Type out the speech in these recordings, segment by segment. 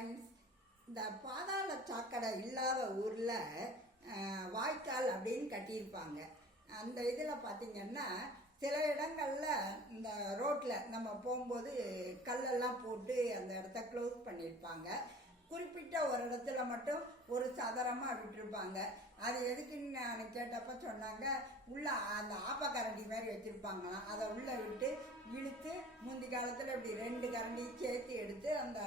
Friends, இந்த பாதாள சாக்கடை இல்லாத ஊரில் வாய்க்கால் அப்படின்னு கட்டியிருப்பாங்க. அந்த இதில் பார்த்தீங்கன்னா சில இடங்களில் இந்த ரோட்டில் நம்ம போகும்போது கல்லெல்லாம் போட்டு அந்த இடத்த க்ளோஸ் பண்ணியிருப்பாங்க. குறிப்பிட்ட ஒரு இடத்துல மட்டும் ஒரு சதுரமாக விட்டுருப்பாங்க. அது எதுக்குன்னு நான் கேட்டப்ப சொன்னாங்க, உள்ள அந்த ஆப்பக்கரண்டி மாதிரி வச்சுருப்பாங்களாம். அதை உள்ளே விட்டு இழுத்து முந்தி காலத்தில் இப்படி 2 கரண்டி சேர்த்து எடுத்து அந்த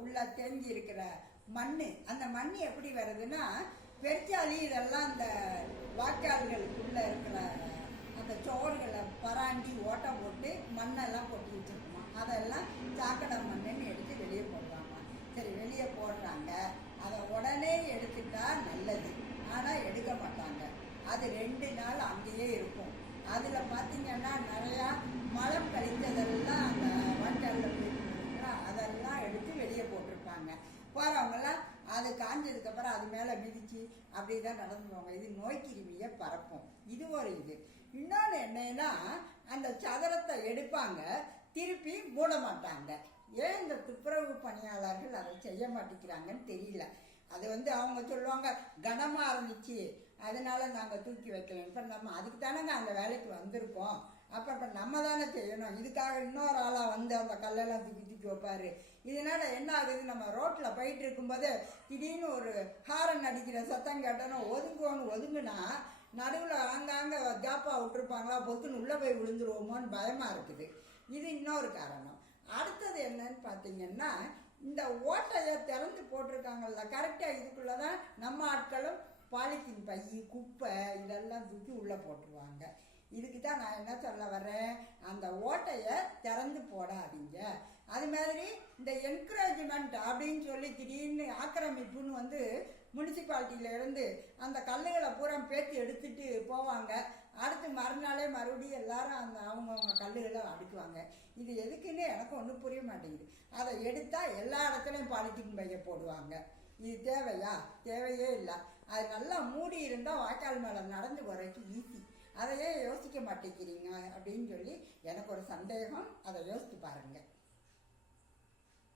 உள்ள தேங்கி இருக்கிற மண், அந்த மண் எப்படி வருதுன்னா பெருச்சாலி இதெல்லாம் அந்த வாய்க்கால்களுக்குள்ளே இருக்கிற அந்த சோறுகளை பராண்டி ஓட்டம் போட்டு மண்ணெல்லாம் கொட்டி வச்சுருக்குமா. அதெல்லாம் சாக்கடை மண்ணுன்னு எடுத்து வெளியே போடுவாங்க. சரி, வெளியே போடுறாங்க, அதை உடனே எடுத்துட்டா நல்லது. ஆனால் எடுக்க மாட்டாங்க. அது 2 நாள் அங்கேயே இருக்கும். அதில் பார்த்தீங்கன்னா நிறையா மலம் கழித்ததெல்லாம் அந்த வாய்க்காலில் போயிருக்கா, அதெல்லாம் எடுத்து வெளியே போட்டிருப்பாங்க. போகிறவங்கெல்லாம் அது காஞ்சதுக்கப்புறம் அது மேலே மிதிச்சு அப்படி தான் நடந்து போவாங்க. இது நோய்க்கிருமியை பரப்பும். இது ஒரு இது. இன்னொன்று என்னன்னா, அந்த சதுரத்தை எடுப்பாங்க, திருப்பி மூட மாட்டாங்க. ஏன் இந்த துப்புரவு பணியாளர்கள் அதை செய்ய மாட்டேங்கிறாங்கன்னு தெரியல. அது அவங்க சொல்லுவாங்க, கனமாக இருந்துச்சு அதனால நாங்கள் தூக்கி வைக்கணும். இப்போ நம்ம அதுக்கு தானேங்க அந்த வேலைக்கு வந்திருக்கோம். அப்போ இப்போ நம்ம தானே செய்யணும். இதுக்காக இன்னொரு ஆளாக வந்து அந்த கல்லெல்லாம் தூக்கி தூக்கி வைப்பாரு. இதனால என்ன ஆகுது, நம்ம ரோட்டில் போயிட்டு இருக்கும்போது திடீர்னு ஒரு ஹாரன் அடிக்கிற சத்தம் கேட்டோன்னா ஒதுங்குனா நடுவில் ஆங்காங்க ஜாப்பா விட்டுருப்பாங்களா, பொத்துன்னு உள்ளே போய் விழுந்துருவோமோன்னு பயமாக இருக்குது. இது இன்னொரு காரணம். அடுத்தது என்னன்னு பார்த்தீங்கன்னா, இந்த ஓட்டையை திறந்து போட்டிருக்காங்கல்ல, கரெக்டாக இதுக்குள்ளே தான் நம்ம ஆட்களும் பாலித்தீன் பை, குப்பை இதெல்லாம் தூக்கி உள்ளே போட்டுருவாங்க. இதுக்கு தான் நான் என்ன சொல்ல வர்றேன், அந்த ஓட்டையை திறந்து போடாதீங்க. அது மாதிரி இந்த என்கரேஜ்மெண்ட் அப்படின்னு சொல்லி திடீர்னு ஆக்கிரமிப்புன்னு முனிசிபாலிட்டியில இருந்து அந்த கல்லுகளை பூரா பேத்தி எடுத்துட்டு போவாங்க. அடுத்து மறுநாளே மறுபடியும் எல்லாரும் அந்த அவங்கவுங்க கல்லுகளை அடுக்குவாங்க. இது எதுக்குன்னு எனக்கு ஒன்றும் புரிய மாட்டேங்குது. அதை எடுத்தா எல்லா இடத்துலையும் பாலித்தீன் பைய போடுவாங்க. இது தேவையா? தேவையே இல்லை. அது நல்லா மூடி இருந்தால் வாய்க்கால் மேலே நடந்து வரைக்கு ஈஸி. அதையே யோசிக்க மாட்டேங்கிறீங்க அப்படின்னு சொல்லி எனக்கு ஒரு சந்தேகம். அதை யோசித்து பாருங்க.